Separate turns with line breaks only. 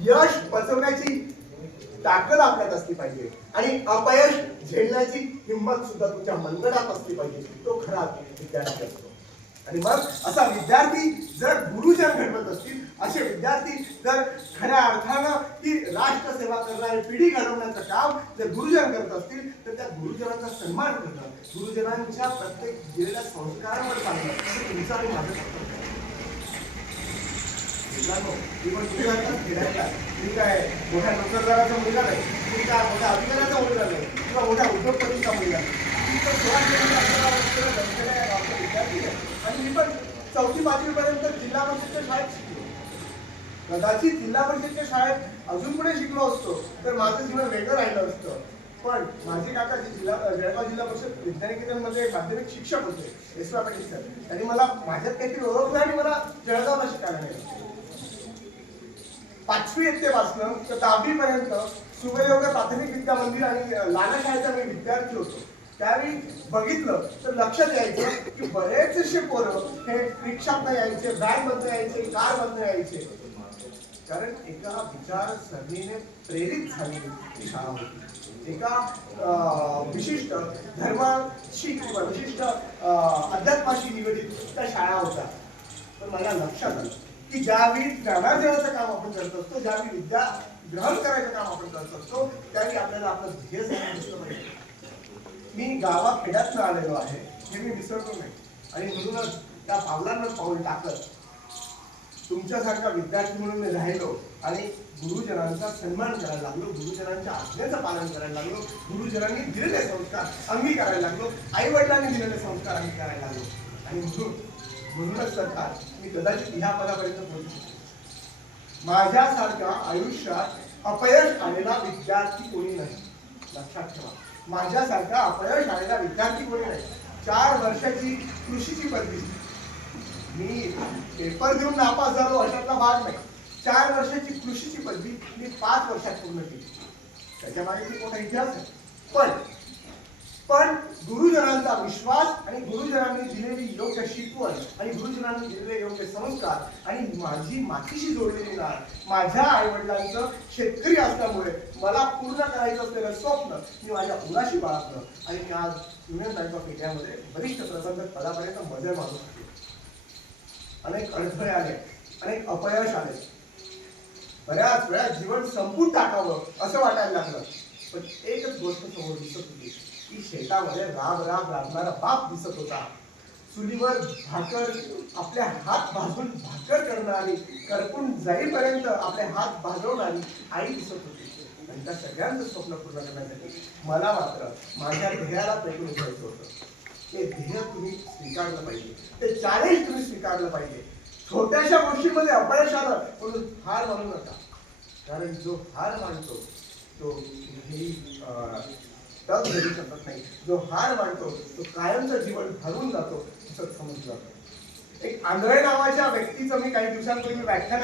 यश पचवण्याची ताकद आपल्यात असली पाहिजे. आणि अपयश झेलण्याची हिंमत सुद्धा तुमच्या मनगटात असली पाहिजे. तो खरा विद्यार्थी असतो. आणि मग असा विद्यार्थी जर गुरुजन घडवत असतील असे विद्यार्थी जर खऱ्या अर्थानं ही राष्ट्रसेवा करणारी पिढी घडवण्याचं काम जर गुरुजन करत असतील तर त्या गुरुजनांचा सन्मान करणं गुरुजनांच्या प्रत्येक दिलेल्या संस्कारावर चालणं हे तुमचं आणि माझं मुलांनो, मी पण तुम्ही फिरायला मी काय मोठ्या नोकरदाराचा मुलगा नाही. मी काय मोठ्या अधिकाऱ्याचा मुलगा नाही. किंवा मोठ्या उद्योगपतीचा मुलगा नाही. मी विद्यार्थी आहे. आणि मी पण चौथी पाचवी पर्यंत जिल्हा परिषदच्या शाळेत शिकलो. कदाचित जिल्हा परिषदच्या शाळेत अजून पुढे शिकलो असतो तर माझं जीवन वेगळं राहिलं असतं. पण माझे काका जे जिल्हा जळगाव जिल्हा परिषद विज्ञान केंद्रामध्ये माध्यमिक शिक्षक होते एस वाय पाटील सर. त्यांनी मला माझ्यात काहीतरी ओळखलं आणि मला जळगावला शिकायला नेलं पाचवी वाचलं तर दहावीपर्यंत पर्यंत प्राथमिक विद्या मंदिर आणि लाना शाळेचा मी विद्यार्थी होतो. त्यावेळी बघितलं तर लक्षात यायचं की बरेचसे पोरं हे रिक्षातनं यायचे व्हॅनमधनं यायचे कारमधनं यायचे. कारण एका विचारसरणीने प्रेरित झालेली ती शाळा होती. एका विशिष्ट धर्माशी किंवा विशिष्ट अध्यात्माशी निगडीत त्या शाळा होत्या. तर मला लक्षात आलं की ज्यावेळी ज्ञानार्जनाचं काम आपण करत असतो ज्यावेळी विद्या ग्रहण करायचं काम आपण करत असतो त्यावेळी आपल्याला आपलं ध्येय समजून पाहिजे. मी गावा गावाखेड्यातनं आलेलो आहे हे मी विसरतो नाही. आणि म्हणूनच त्या पावलांवर पाऊल टाकत तुमच्यासारखा विद्यार्थी म्हणून मी राहिलो आणि गुरुजनांचा सन्मान करायला लागलो गुरुजनांच्या आज्ञेचं पालन करायला लागलो गुरुजनांनी दिलेले संस्कार आम्ही करायला लागलो आई वडिलांनी दिलेले संस्कार अंगी करायला लागलो. आणि म्हणून म्हणूनच सरकार मी कदाचित ह्या पदापर्यंत पोहोचू शकतो माझ्यासारख्या आयुष्यात अपयश आलेला विद्यार्थी कोणी नाही. लक्षात ठेवा. माझ्यासारखा अपयश आलेला विद्यार्थी कोणी नाही. चार वर्षाची कृषीची पदवी मी पेपर देऊन नापास झालो अशातला भाग नाही. चार वर्षाची कृषीची पदवी मी पाच वर्षात पूर्ण केली. त्याच्यामागे खूप मोठा इतिहास आहे. पण पण गुरुजनांचा विश्वास आणि गुरुजनांनी दिलेली योग्य शिकवण आणि गुरुजनांनी दिलेले योग्य संस्कार आणि माझी मातीशी जोडलेली नाळ माझ्या आईवडिलांचं शेतकरी असल्यामुळे मला पूर्ण करायचं असलेलं स्वप्न मी माझ्या मुलाशी बाळगलं आणि मी आज युनियन बँक ऑफ इंडियामध्ये वरिष्ठ प्रबंधक पदापर्यंत मजल मारू शकतो अनेक अडथळे आले अनेक अपयश आले. बऱ्याच वेळा जीवन संपून टाकावं असं वाटायला लागलं. पण एकच गोष्ट समोर दिसत होती. की शेतामध्ये राब राब राबणारा बाप दिसत होता. चुलीवर भाकर आपले हात भाजून भाकर करणारी करपून जाईपर्यंत आपले हात भाजवणारी आई दिसत होती. त्यांच्या सगळ्यांचं स्वप्न पूर्ण करण्यासाठी मला मात्र माझ्या ध्येयाला पेटून घ्यायचं होतं. ते ध्येय तुम्ही स्वीकारलं पाहिजे. ते चॅलेंज तुम्ही स्वीकारलं पाहिजे. छोट्याशा गोष्टीमध्ये अपयश आलं म्हणून हार मानू नका. कारण जो हार मानतो तो कुठेही अं, धरू शकत नाही. जो हार मानतो तो कायमचं जीवन हरून जातो असं समजलं एक आंधळे नावाच्या व्यक्तीचं मी काही दिवसांपूर्वी व्याख्यान